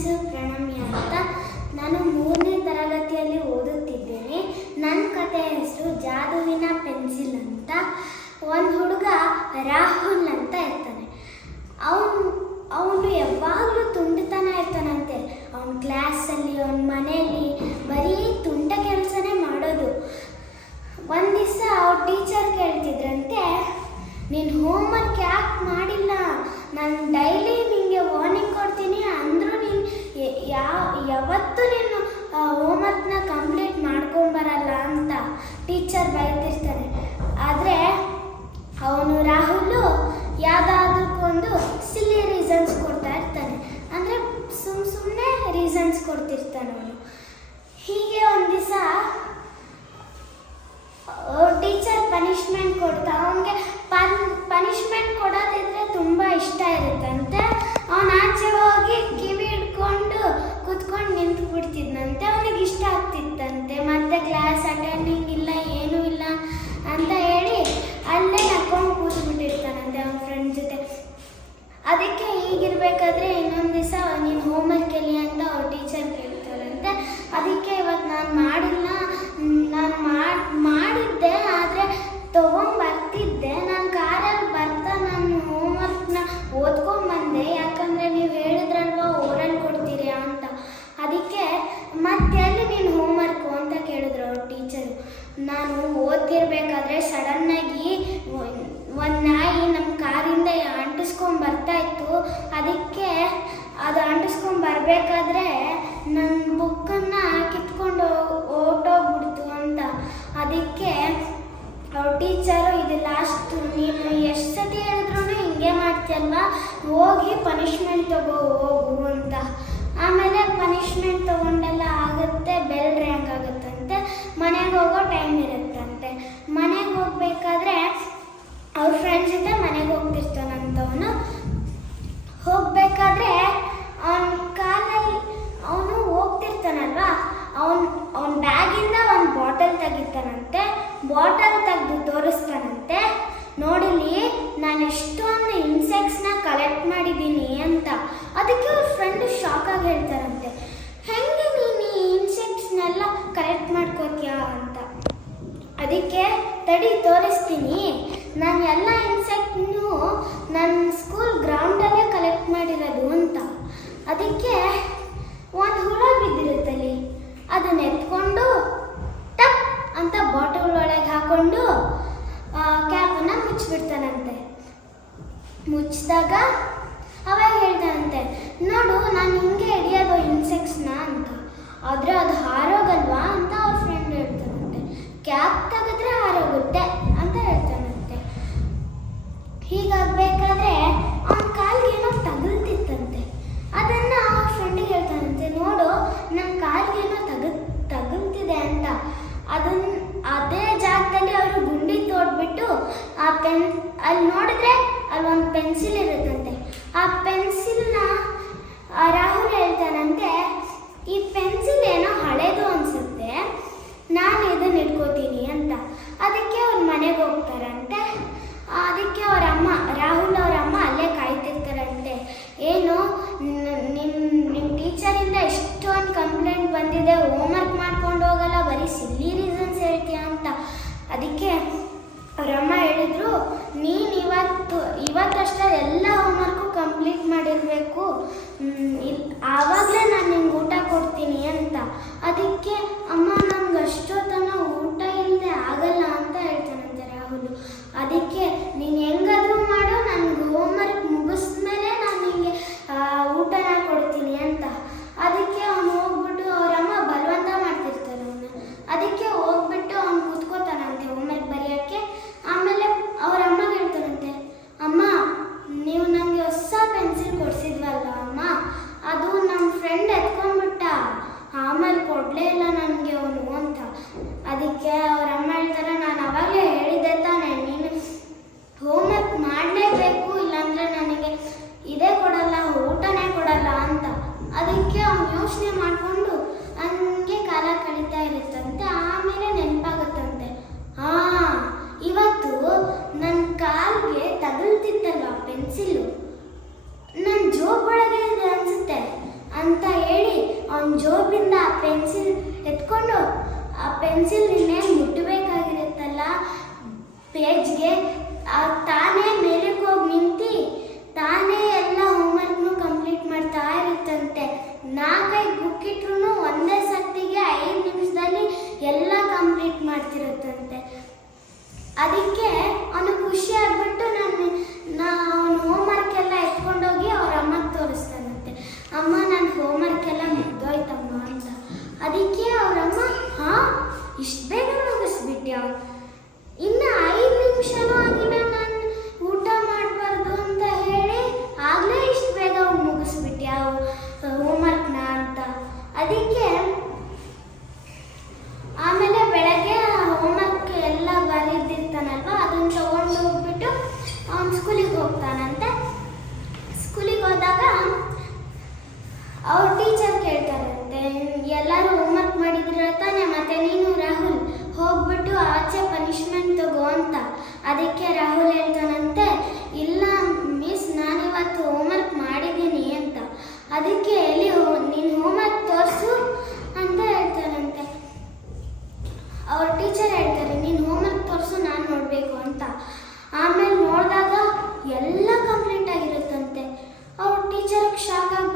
ಹೆಸರು ಪ್ರಣಮ್ಯ ಅಂತ ನಾನು ಮೂರನೇ ತರಗತಿಯಲ್ಲಿ ಓದುತ್ತಿದ್ದೇನೆ. ನನ್ನ ಕಥೆಯ ಹೆಸರು ಜಾದುವಿನ ಪೆನ್ಸಿಲ್ ಅಂತ. ಒಂದು ಹುಡುಗ ರಾಹುಲ್ ಅಂತ ಇರ್ತಾನೆ. ಅವನು ಅವನು ಯಾವಾಗಲೂ ತುಂಡುತನ ಇರ್ತಾನಂತೆ. ಅವನ ಕ್ಲಾಸಲ್ಲಿ ಅವನ ಮನೆಯಲ್ಲಿ ಬರೀ ತುಂಡ ಕೆಲಸನೇ ಮಾಡೋದು. ಒಂದು ದಿವಸ ಅವ್ರ ಟೀಚರ್ ಕೇಳ್ತಿದ್ರಂತೆ, ನೀನು ಹೋಮ್ವರ್ಕ್ ಯಾಕೆ ಮಾಡಿಲ್ಲ? ನಾನು ಡೈಲಿ ನಿಮಗೆ ವಾರ್ನಿಂಗ್ ಕೊಡ್ತೀನಿ ಅಂದರೂ ನೀನು ಯಾವ ಯಾವತ್ತೂ ನೀನು ಹೋಮ್ವರ್ಕ್ನ ಕಂಪ್ಲೀಟ್ ಮಾಡ್ಕೊಂಬರಲ್ಲ ಅಂತ ಟೀಚರ್ ಬೈತಿರ್ತಾನೆ ಆದರೆ ಅವನು ರಾಹುಲು ಯಾವುದಾದ್ರಕ್ಕೊಂದು ಸಿಲ್ಲಿ ರೀಸನ್ಸ್ ಕೊಡ್ತಾ ಇರ್ತಾನೆ ಅಂದರೆ ಸುಮ್ಮ ಸುಮ್ಮನೆ ರೀಸನ್ಸ್ ಕೊಡ್ತಿರ್ತಾನೆ ಅವನು ಹೀಗೆ ಒಂದು ದಿವಸ ಟೀಚರ್ ಪನಿಷ್ಮೆಂಟ್ ಕೊಡ್ತಾ ಅವನಿಗೆ ಪನ್ ಪನಿಷ್ಮೆಂಟ್ ಕೊಡೋದಿದ್ರೆ ತುಂಬ ಇಷ್ಟ ಇರುತ್ತಂತೆ ಅವನ ಆಚೆ ಹೋಗಿ ಕಿವಿ ಹಿಡ್ಕೊಂಡು ಕುತ್ಕೊಂಡು ನಿಂತು ಬಿಡ್ತಿದ್ನಂತೆ ಅವನಿಗೆ ಇಷ್ಟ ಆಗ್ತಿತ್ತಂತೆ ಮತ್ತೆ ಕ್ಲಾಸ್ ಅಟೆಂಡಿಂಗ್ ಇಲ್ಲ ಏನೂ ಇಲ್ಲ ಅಂತ ಹೇಳಿ ಅಲ್ಲೇ ನಕ್ಕೊಂಡು ಕೂತ್ಬಿಟ್ಟಿರ್ತಾನಂತೆ ಅವನ ಫ್ರೆಂಡ್ ಜೊತೆ ಅದಕ್ಕೆ ಹೀಗಿರ್ಬೇಕಾದ್ರೆ ಇನ್ನೊಂದು ದಿವಸ ನೀನು ಹೋಮ್ವರ್ಕ್ ಎಲ್ಲಿ ಅಂತ ಅವ್ರ ಟೀಚರ್ ಕೇಳ್ತಾರಂತೆ ಅದಕ್ಕೆ ಇವತ್ತು ನಾನು ಮಾಡಿಲ್ಲ ನಾನು ಮಾಡಿದ್ದೆ ಆದರೆ ತೊಗೊಂಬರ್ತಿದ್ದೆ ನಾನು ಕಾರಲ್ಲಿ ಬರ್ತಾ ನಾನು ಹೋಮ್ವರ್ಕ್ನ ಓದ್ಕೊಂಬಂದೆ ಯಾಕಂದರೆ ನೀವು ಹೇಳಿದ್ರಲ್ವ ಓರಲ್ ಕೊಡ್ತೀರಿ ಅಂತ ಅದಕ್ಕೆ ಮತ್ತೆ ಅಲ್ಲಿ ನೀನು ಹೋಮ್ವರ್ಕು ಅಂತ ಕೇಳಿದ್ರು ಅವ್ರ ಟೀಚರು ನಾನು ಓದ್ತಿರ್ಬೇಕಾದ್ರೆ ಸಡನ್ನಾಗಿ ಒಂದು ನಾಯಿ ನಮ್ಮ ಕಾರಿಂದ ಅಂಟಿಸ್ಕೊಂಡು ಬರ್ತಾ ಇತ್ತು ಅದಕ್ಕೆ ಅದು ಅಂಟಿಸ್ಕೊಂಡು ಬರಬೇಕಾದ್ರೆ ನನ್ನ ಬುಕ್ಕನ್ನು ಕಿತ್ಕೊಂಡು ಹೊರಟೋಗ್ಬಿಡ್ತು ಅಂತ. ಅದಕ್ಕೆ ಅವ್ರ ಟೀಚರು ಇದು ಲಾಸ್ಟ್ ನೀನು ಎಷ್ಟು ಸತಿ ಹೇಳಿದ್ರು ಹಿಂಗೆ ಮಾಡ್ತೀಯಲ್ವಾ? ಹೋಗಿ ಪನಿಷ್ಮೆಂಟ್ ತಗೋ, ಹೋಗು ಅಂತ. ಆಮೇಲೆ ಪನಿಷ್ಮೆಂಟ್ ತೊಗೊಂಡೆಲ್ಲ ಆಗುತ್ತೆ ಬೆಲ್ ರ್ಯಾಂಕ್ ಆಗುತ್ತಂತೆ. ಮನೆಗೆ ಹೋಗೋ ಟೈಮ್ ಇರುತ್ತಂತೆ. ಮನೆಗೆ ಹೋಗ್ಬೇಕಾದ್ರೆ ಅವ್ರ ಫ್ರೆಂಡ್ಸ್ ಜೊತೆ ಮನೆಗೆ ಹೋಗ್ತಿರ್ತಾನಂತವನು. ಹೋಗ್ಬೇಕಾದ್ರೆ ಅವನ ಕಾಲಲ್ಲಿ ಅವನು ಹೋಗ್ತಿರ್ತಾನಲ್ವಾ ಅವನ್ ಅವನ ಬ್ಯಾಗಿಂದ ಒಂದು ಬಾಟಲ್ ತೆಗಿತಾನಂತೆ ಬಾಟಲ್ ತೆಗೆದು ತೋರಿಸ್ತಾನಂತೆ ನೋಡಿಲಿ ನಾನು ಎಷ್ಟೊಂದು ಇನ್ಸೆಕ್ಟ್ಸ್ನ ಕಲೆಕ್ಟ್ ಮಾಡಿದ್ದೀನಿ ಅಂತ ಅದಕ್ಕೆ ಅವ್ರ ಫ್ರೆಂಡು ಶಾಕಾಗಿ ಹೇಳ್ತಾರಂತೆ ಹೆಂಗೆ ನೀನು ಈ ಇನ್ಸೆಕ್ಟ್ಸ್ನೆಲ್ಲ ಕಲೆಕ್ಟ್ ಮಾಡ್ಕೋತೀಯಾ ಅಂತ ಅದಕ್ಕೆ ತಡಿ ತೋರಿಸ್ತೀನಿ ನಾನು ಎಲ್ಲ ಇನ್ಸೆಕ್ಟ್ನು ನನ್ನ ಸ್ಕೂಲ್ ಗ್ರೌಂಡಲ್ಲೇ ಕಲೆಕ್ಟ್ ಮಾಡಿರೋದು ಅಂತ ಅದಕ್ಕೆ ಒಂದು ಹುಳ ಬಿದ್ದಿರುತ್ತಲ್ಲಿ ಅದನ್ನ ಎತ್ಕೊಂಡು ಟಪ್ ಅಂತ ಬಾಟಲ್ ಒಳಗೆ ಹಾಕೊಂಡು ಕ್ಯಾಪನ್ನು ಮುಚ್ಚಿಬಿಡ್ತಾನಂತೆ ಮುಚ್ಚಿದಾಗ ಅವಾಗ ಹೇಳ್ತಾನಂತೆ ನೋಡು, ನಾನು ಹಿಂಗೆ ಹಿಡಿಯೋದು ಇನ್ಸೆಕ್ಟ್ಸ್ನ ಅಂತ. ಆದರೆ ಅದು ಹಾರೋಗಲ್ವಾ ಅಂತ ಅವ್ರ ಫ್ರೆಂಡ್ ಹೇಳ್ತಾನಂತೆ. ಕ್ಯಾಪ್ ತೆಗೆದ್ರೆ ಹಾರೋಗುತ್ತೆ ಅಂತ ಹೇಳ್ತಾನಂತೆ. ಹೀಗಾಗಬೇಕಾದ್ರೆ ಅವನ ಕಾಲಿಗೆ ಏನೋ ತಗುಲ್ತಿತ್ತಂತೆ. ಅದನ್ನು ಅವ್ರ ಫ್ರೆಂಡಿಗೆ ಹೇಳ್ತಾನಂತೆ, ನೋಡು ನನ್ನ ಕಾಲಿಗೆ ಏನೋ ತಗ, ತಗುಲ್ತಿದೆ ಅಂತ. ಅದನ್ನ ಅದೇ ಜಾಗದಲ್ಲಿ ಅವರು ಗುಂಡಿ ತೋಡ್ಬಿಟ್ಟು ಆ ಪೆನ್, ಅಲ್ಲಿ ನೋಡಿದ್ರೆ ಅಲ್ಲಿ ಒಂದು ಪೆನ್ಸಿಲ್ ಇರುತ್ತಂತೆ. ಆ ಪೆನ್ಸಿಲ್ನ ರಾಹುಲ್ ಹೇಳ್ತಾನಂತೆ, ಈ ಪೆನ್ಸಿಲ್ ಏನೋ ಹಳೇದು ಅನಿಸುತ್ತೆ. ನಾನು ಇದನ್ನ ಇಟ್ಕೋತೀನಿ ಅಂತ. ಅದಕ್ಕೆ ಅವ್ರ ಮನೆಗೆ ಹೋಗ್ತಾರಂತೆ ಅದಕ್ಕೆ ಅವ್ರ ಅಮ್ಮ ರಾಹುಲ್ ಅವ್ರ ಅಮ್ಮ ಅಲ್ಲೇ ಕಾಯ್ತಿರ್ತಾರಂತೆ ಏನು ನಿಮ್ಮ ನಿಮ್ಮ ಟೀಚರಿಂದ ಎಷ್ಟೊಂದು ಕಂಪ್ಲೇಂಟ್ ಬಂದಿದೆ ಹೋಮ್ವರ್ಕ್ ಮಾಡ್ಕೊಂಡು ಹೋಗಲ್ಲ ಬರೀ ಸಿಲ್ಲಿ ರೀಸನ್ಸ್ ಹೇಳ್ತೀಯ ಅಂತ ಅದಕ್ಕೆ ಅವ್ರ ಅಮ್ಮ ಹೇಳಿದ್ರು ನೀನು ಇವತ್ತು ಇವತ್ತಷ್ಟೇ ಎಲ್ಲ ಹೋಮ್ವರ್ಕು ಕಂಪ್ಲೀಟ್ ಮಾಡಿರಬೇಕು. ಆವಾಗಲೇ ನಾನು ನಿಮ್ಗೆ ಊಟ ಕೊಡ್ತೀನಿ ಅಂತ. ಅದಕ್ಕೆ ಅಮ್ಮ ನಮ್ಗೆ ಅಷ್ಟೊತ್ತನ ಊಟ ಇಲ್ಲದೆ ಆಗಲ್ಲ ಅಂತ ಹೇಳ್ತಾನಂತೆ ರಾಹುಲ್. ಅದಕ್ಕೆ ಪೆನ್ಸಿಲ್ ನಿನ್ನೆ ಮುಟ್ಟಬೇಕಾಗಿರುತ್ತಲ್ಲ? ಪೇಜ್ಗೆ ತಾನೇ ಮೇಲಕ್ಕೆ ಹೋಗಿ ನಿಂತು, ತಾನೇ ಎಲ್ಲ ಹೋಮ್ವರ್ಕ್ನು ಕಂಪ್ಲೀಟ್ ಮಾಡ್ತಾ ಇರುತ್ತಂತೆ. ನಾಲ್ಕೈದು ಬುಕ್ ಇಟ್ರು ಒಂದೇ ಸತ್ತಿಗೆ ಐದು ನಿಮಿಷದಲ್ಲಿ ಎಲ್ಲ ಕಂಪ್ಲೀಟ್ ಮಾಡ್ತಿರುತ್ತಂತೆ. ಅದಕ್ಕೆ ಹೋಗ್ತಾನಂತೆ. ಸ್ಕೂಲಿಗೆ ಹೋದಾಗ ಅವ್ರ ಟೀಚರ್ Shaka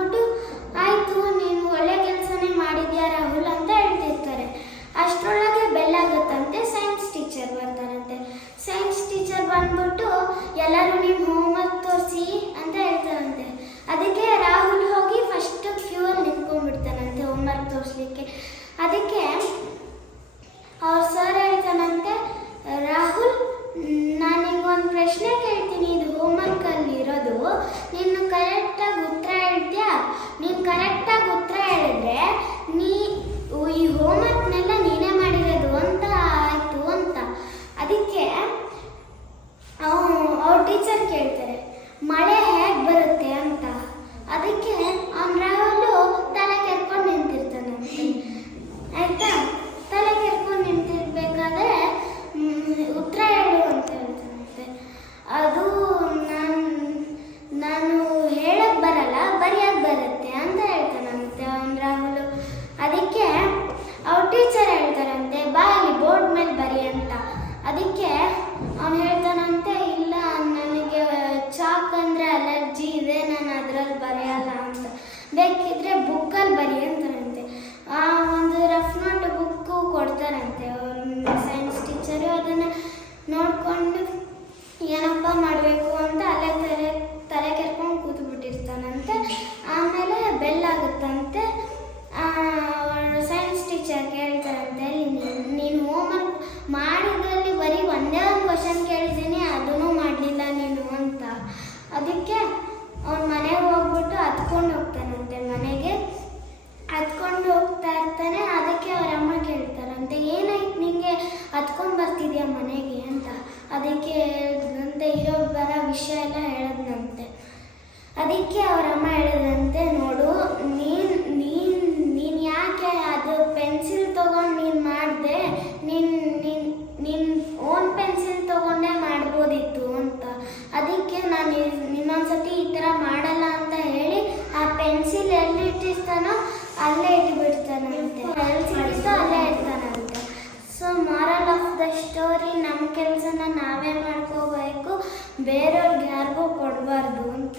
ಅದಕ್ಕೆ ಅವರ ಅಮ್ಮ ಹೇಳಿದಂತೆ ನೋಡು ನೀನು ನೀನು ನೀನು ಯಾಕೆ ಅದು ಪೆನ್ಸಿಲ್ ತೊಗೊಂಡು ನೀನು ಮಾಡಿದೆ? ನಿನ್ನ ನಿನ್ನ ನಿನ್ನ ಓನ್ ಪೆನ್ಸಿಲ್ ತೊಗೊಂಡೇ ಮಾಡ್ಬೋದಿತ್ತು ಅಂತ. ಅದಕ್ಕೆ ನಾನು ಇನ್ನೊಂದ್ಸತಿ ಈ ಥರ ಮಾಡಲ್ಲ ಅಂತ ಹೇಳಿ ಆ ಪೆನ್ಸಿಲ್ ಎಲ್ಲಿ ಇಟ್ಟಿರ್ತಾನೋ ಅಲ್ಲೇ ಇಟ್ಬಿಡ್ತಾನಂತೆ. ಎಲ್ಲಿ ಅಲ್ಲೇ ಇರ್ತಾನಂತೆ so moral of the story ನಮ್ಮ ಕೆಲಸನ ನಾವೇ ಮಾಡ್ಕೋಬೇಕು ಬೇರೆಯವ್ರಿಗೆ ಯಾರಿಗೂ ಕೊಡಬಾರ್ದು ಅಂತ.